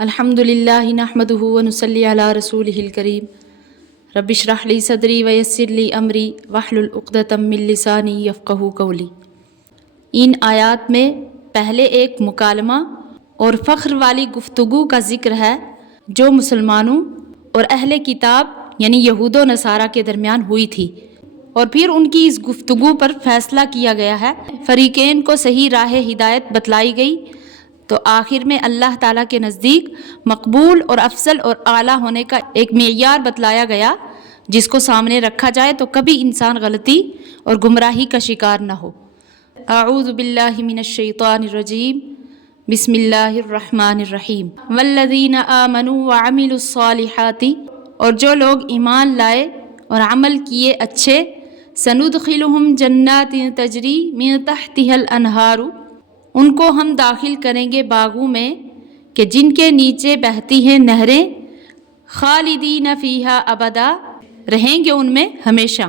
الحمدللہ نحمدہ ونصلی علی رسولہ الکریم رب اشرح لی صدری ویسر لی امری واحلل عقدۃ من لسانی یفقہوا قولی۔ ان آیات میں پہلے ایک مکالمہ اور فخر والی گفتگو کا ذکر ہے جو مسلمانوں اور اہل کتاب یعنی یہود و نصارہ کے درمیان ہوئی تھی، اور پھر ان کی اس گفتگو پر فیصلہ کیا گیا ہے۔ فریقین کو صحیح راہ ہدایت بتلائی گئی، تو آخر میں اللہ تعالیٰ کے نزدیک مقبول اور افضل اور اعلیٰ ہونے کا ایک معیار بتلایا گیا جس کو سامنے رکھا جائے تو کبھی انسان غلطی اور گمراہی کا شکار نہ ہو۔ اعوذ باللہ من الشیطان الرجیم، بسم اللہ الرحمن الرحیم۔ والذین آمنوا وعملوا الصالحات، اور جو لوگ ایمان لائے اور عمل کیے اچھے، سندخلہم جنات تجری من تحتها الانہار، ان کو ہم داخل کریں گے باغوں میں کہ جن کے نیچے بہتی ہیں نہریں، خالدین فیہا ابدا، رہیں گے ان میں ہمیشہ۔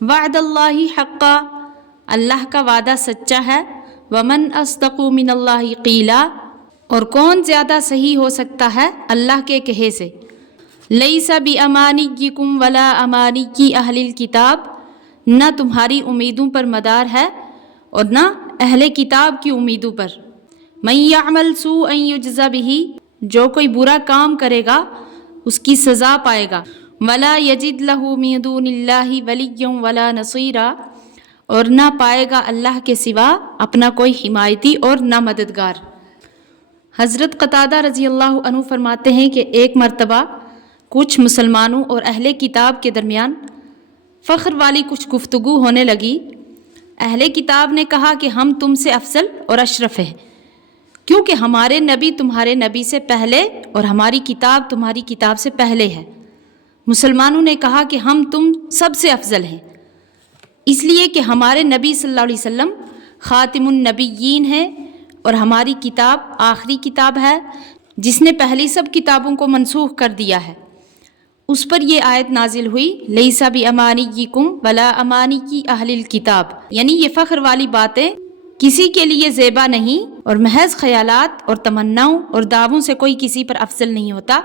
وعد اللہ حقا، اللہ کا وعدہ سچا ہے۔ ومن اصدق من اللہ قیلا، اور کون زیادہ صحیح ہو سکتا ہے اللہ کے کہے سے۔ لیس بامانیکم ولا امانی اہل الکتاب، نہ تمہاری امیدوں پر مدار ہے اور نہ اہل کتاب کی امیدوں پر۔ من یعمل سوءا یجز بہ، جو کوئی برا کام کرے گا اس کی سزا پائے گا۔ ولا یجد لہ من دون اللہ ولیا ولا نصیرا، اور نہ پائے گا اللہ کے سوا اپنا کوئی حمایتی اور نہ مددگار۔ حضرت قتادہ رضی اللہ عنہ فرماتے ہیں کہ ایک مرتبہ کچھ مسلمانوں اور اہل کتاب کے درمیان فخر والی کچھ گفتگو ہونے لگی۔ اہل کتاب نے کہا کہ ہم تم سے افضل اور اشرف ہیں، کیونکہ ہمارے نبی تمہارے نبی سے پہلے اور ہماری کتاب تمہاری کتاب سے پہلے ہے۔ مسلمانوں نے کہا کہ ہم تم سب سے افضل ہیں، اس لیے کہ ہمارے نبی صلی اللہ علیہ وسلم خاتم النبیین ہیں اور ہماری کتاب آخری کتاب ہے جس نے پہلی سب کتابوں کو منسوخ کر دیا ہے۔ اس پر یہ آیت نازل ہوئی، لیس بامانیکم ولا امانی اہل الکتاب، یعنی یہ فخر والی باتیں کسی کے لیے زیبا نہیں، اور محض خیالات اور تمناؤں اور دعووں سے کوئی کسی پر افضل نہیں ہوتا،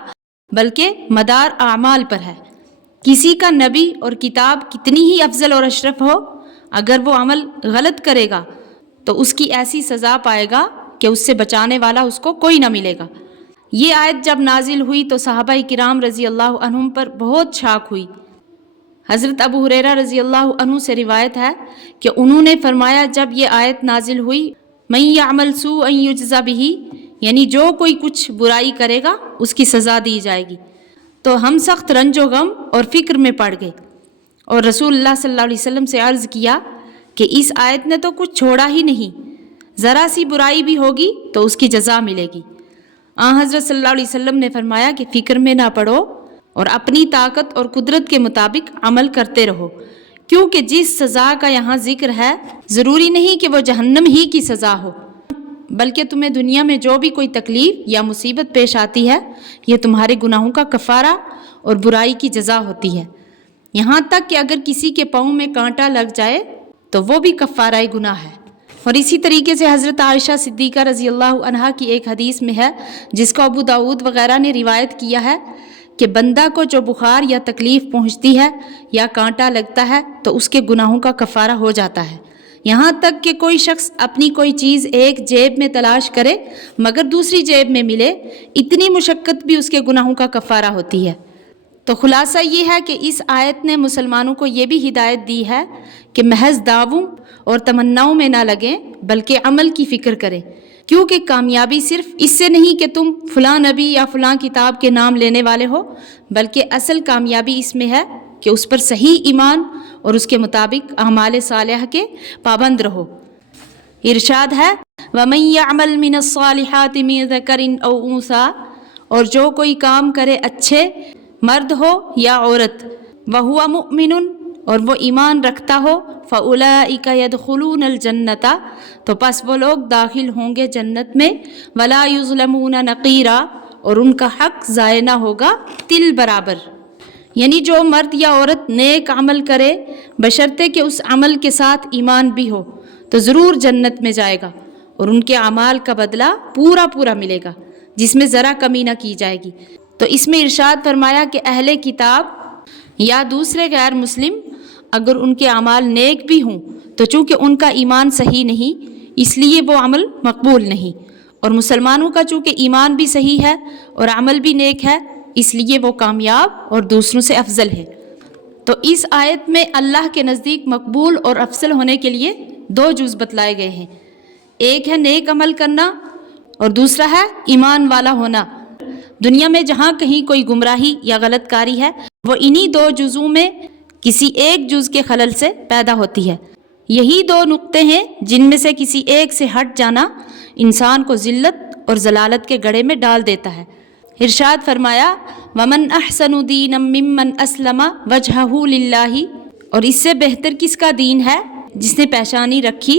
بلکہ مدار اعمال پر ہے۔ کسی کا نبی اور کتاب کتنی ہی افضل اور اشرف ہو، اگر وہ عمل غلط کرے گا تو اس کی ایسی سزا پائے گا کہ اس سے بچانے والا اس کو کوئی نہ ملے گا۔ یہ آیت جب نازل ہوئی تو صحابہ کرام رضی اللہ عنہم پر بہت شاک ہوئی۔ حضرت ابو ہریرہ رضی اللہ عنہ سے روایت ہے کہ انہوں نے فرمایا جب یہ آیت نازل ہوئی، من یعمل سوءا یجز بہ، یعنی جو کوئی کچھ برائی کرے گا اس کی سزا دی جائے گی، تو ہم سخت رنج و غم اور فکر میں پڑ گئے، اور رسول اللہ صلی اللہ علیہ وسلم سے عرض کیا کہ اس آیت نے تو کچھ چھوڑا ہی نہیں، ذرا سی برائی بھی ہوگی تو اس کی جزا ملے گی۔ حضرت صلی اللہ علیہ وسلم نے فرمایا کہ فکر میں نہ پڑو اور اپنی طاقت اور قدرت کے مطابق عمل کرتے رہو، کیونکہ جس سزا کا یہاں ذکر ہے ضروری نہیں کہ وہ جہنم ہی کی سزا ہو، بلکہ تمہیں دنیا میں جو بھی کوئی تکلیف یا مصیبت پیش آتی ہے یہ تمہارے گناہوں کا کفارہ اور برائی کی جزا ہوتی ہے، یہاں تک کہ اگر کسی کے پاؤں میں کانٹا لگ جائے تو وہ بھی کفارہ گناہ ہے۔ اور اسی طریقے سے حضرت عائشہ صدیقہ رضی اللہ عنہا کی ایک حدیث میں ہے جس کو ابو داؤد وغیرہ نے روایت کیا ہے کہ بندہ کو جو بخار یا تکلیف پہنچتی ہے یا کانٹا لگتا ہے تو اس کے گناہوں کا کفارہ ہو جاتا ہے، یہاں تک کہ کوئی شخص اپنی کوئی چیز ایک جیب میں تلاش کرے مگر دوسری جیب میں ملے، اتنی مشقت بھی اس کے گناہوں کا کفارہ ہوتی ہے۔ تو خلاصہ یہ ہے کہ اس آیت نے مسلمانوں کو یہ بھی ہدایت دی ہے کہ محض دعووں اور تمناؤں میں نہ لگیں بلکہ عمل کی فکر کریں، کیونکہ کامیابی صرف اس سے نہیں کہ تم فلاں نبی یا فلاں کتاب کے نام لینے والے ہو، بلکہ اصل کامیابی اس میں ہے کہ اس پر صحیح ایمان اور اس کے مطابق اعمال صالحہ کے پابند رہو۔ ارشاد ہے وَمَن يَعْمَلْ مِنَ الصَّالِحَاتِ مِن ذَكَرٍ أَوْ أُنثَىٰ، اور جو کوئی کام کرے اچھے مرد ہو یا عورت، وَهُوَ مُؤْمِنٌ، اور وہ ایمان رکھتا ہو، فَأُولَٰئِكَ يَدْخُلُونَ الْجَنَّةَ، تو پس وہ لوگ داخل ہوں گے جنت میں، وَلَا يُظْلَمُونَ نَقِيرًا، اور ان کا حق ضائع نہ ہوگا تل برابر۔ یعنی جو مرد یا عورت نیک عمل کرے بشرطے کہ اس عمل کے ساتھ ایمان بھی ہو تو ضرور جنت میں جائے گا، اور ان کے اعمال کا بدلہ پورا پورا ملے گا، جس میں ذرا کمی نہ کی جائے گی۔ تو اس میں ارشاد فرمایا کہ اہل کتاب یا دوسرے غیر مسلم اگر ان کے اعمال نیک بھی ہوں تو چونکہ ان کا ایمان صحیح نہیں اس لیے وہ عمل مقبول نہیں، اور مسلمانوں کا چونکہ ایمان بھی صحیح ہے اور عمل بھی نیک ہے اس لیے وہ کامیاب اور دوسروں سے افضل ہے۔ تو اس آیت میں اللہ کے نزدیک مقبول اور افضل ہونے کے لیے دو جز بتلائے گئے ہیں، ایک ہے نیک عمل کرنا اور دوسرا ہے ایمان والا ہونا۔ دنیا میں جہاں کہیں کوئی گمراہی یا غلط کاری ہے وہ انہی دو جزوں میں کسی ایک جز کے خلل سے پیدا ہوتی ہے۔ یہی دو نقطے ہیں جن میں سے کسی ایک سے ہٹ جانا انسان کو ذلت اور ضلالت کے گڑھے میں ڈال دیتا ہے۔ ارشاد فرمایا وَمَنْ أَحْسَنُ دِينًا مِّمَّنْ أَسْلَمَ وَجْهَهُ لِلَّهِ، اور اس سے بہتر کس کا دین ہے جس نے پیشانی رکھی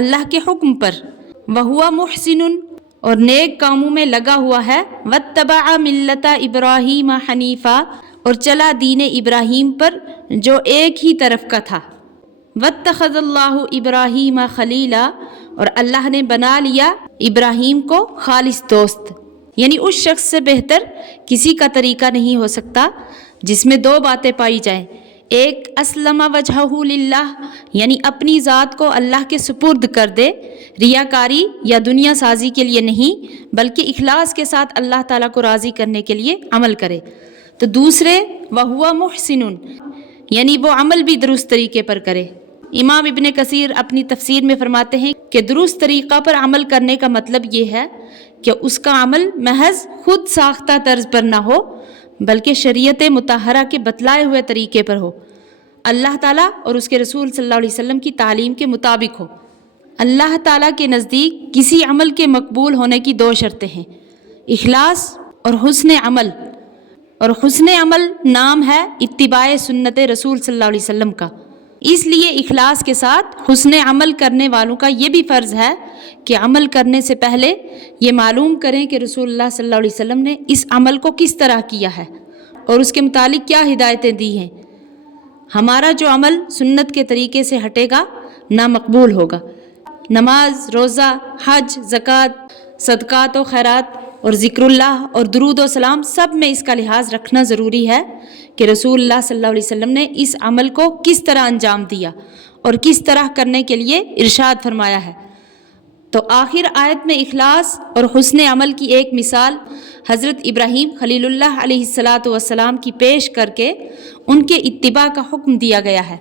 اللہ کے حکم پر، وَهُوَ مُحْسِنٌ، اور نیک کاموں میں لگا ہوا ہے، وَاتَّبَعَ مِلَّةَ إِبْرَاهِيمَ حَنِيفًا، اور چلا دین ابراہیم پر جو ایک ہی طرف کا تھا، وَاتَّخَذَ اللَّهُ إِبْرَاهِيمَ خَلِيلًا، اور اللہ نے بنا لیا ابراہیم کو خالص دوست۔ یعنی اس شخص سے بہتر کسی کا طریقہ نہیں ہو سکتا جس میں دو باتیں پائی جائیں، ایک اسلم وجہہ للہ، یعنی اپنی ذات کو اللہ کے سپرد کر دے، ریاکاری یا دنیا سازی کے لیے نہیں بلکہ اخلاص کے ساتھ اللہ تعالیٰ کو راضی کرنے کے لیے عمل کرے۔ تو دوسرے وَهُوَ مُحْسِنٌ، یعنی وہ عمل بھی درست طریقے پر کرے۔ امام ابن کثیر اپنی تفسیر میں فرماتے ہیں کہ درست طریقہ پر عمل کرنے کا مطلب یہ ہے کہ اس کا عمل محض خود ساختہ طرز پر نہ ہو بلکہ شریعت مطہرہ کے بتلائے ہوئے طریقے پر ہو، اللہ تعالیٰ اور اس کے رسول صلی اللہ علیہ وسلم کی تعلیم کے مطابق ہو۔ اللہ تعالیٰ کے نزدیک کسی عمل کے مقبول ہونے کی دو شرطیں ہیں، اخلاص اور حسن عمل، اور حسن عمل نام ہے اتباع سنت رسول صلی اللہ علیہ وسلم کا۔ اس لیے اخلاص کے ساتھ حسن عمل کرنے والوں کا یہ بھی فرض ہے کہ عمل کرنے سے پہلے یہ معلوم کریں کہ رسول اللہ صلی اللہ علیہ وسلم نے اس عمل کو کس طرح کیا ہے اور اس کے متعلق کیا ہدایتیں دی ہیں۔ ہمارا جو عمل سنت کے طریقے سے ہٹے گا نہ مقبول ہوگا۔ نماز، روزہ، حج، زکوٰۃ، صدقات و خیرات اور ذکر اللہ اور درود و سلام سب میں اس کا لحاظ رکھنا ضروری ہے کہ رسول اللہ صلی اللہ علیہ وسلم نے اس عمل کو کس طرح انجام دیا اور کس طرح کرنے کے لیے ارشاد فرمایا ہے۔ تو آخر آیت میں اخلاص اور حسن عمل کی ایک مثال حضرت ابراہیم خلیل اللہ علیہ السلام کی پیش کر کے ان کے اتباع کا حکم دیا گیا ہے۔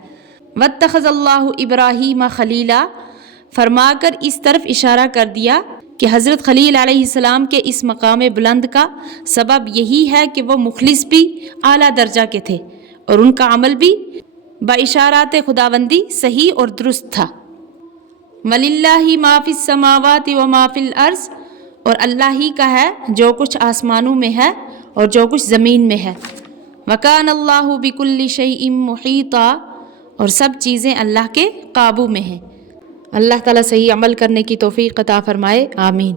وَاتَّخَذَ اللَّهُ إِبْرَاهِيمَ خَلِيلًا، فرما کر اس طرف اشارہ کر دیا کہ حضرت خلیل علیہ السلام کے اس مقام بلند کا سبب یہی ہے کہ وہ مخلص بھی اعلیٰ درجہ کے تھے اور ان کا عمل بھی باشارات خداوندی صحیح اور درست تھا۔ وَلِلَّهِ مَا فِي السَّمَاوَاتِ وَمَا فِي الْأَرْضِ، اور اللہ ہی کا ہے جو کچھ آسمانوں میں ہے اور جو کچھ زمین میں ہے۔ وَكَانَ اللَّهُ بِكُلِّ شَيْءٍ مُحِيطًا، اور سب چیزیں اللہ کے قابو میں ہیں۔ اللہ تعالیٰ صحیح عمل کرنے کی توفیق عطا فرمائے، آمین۔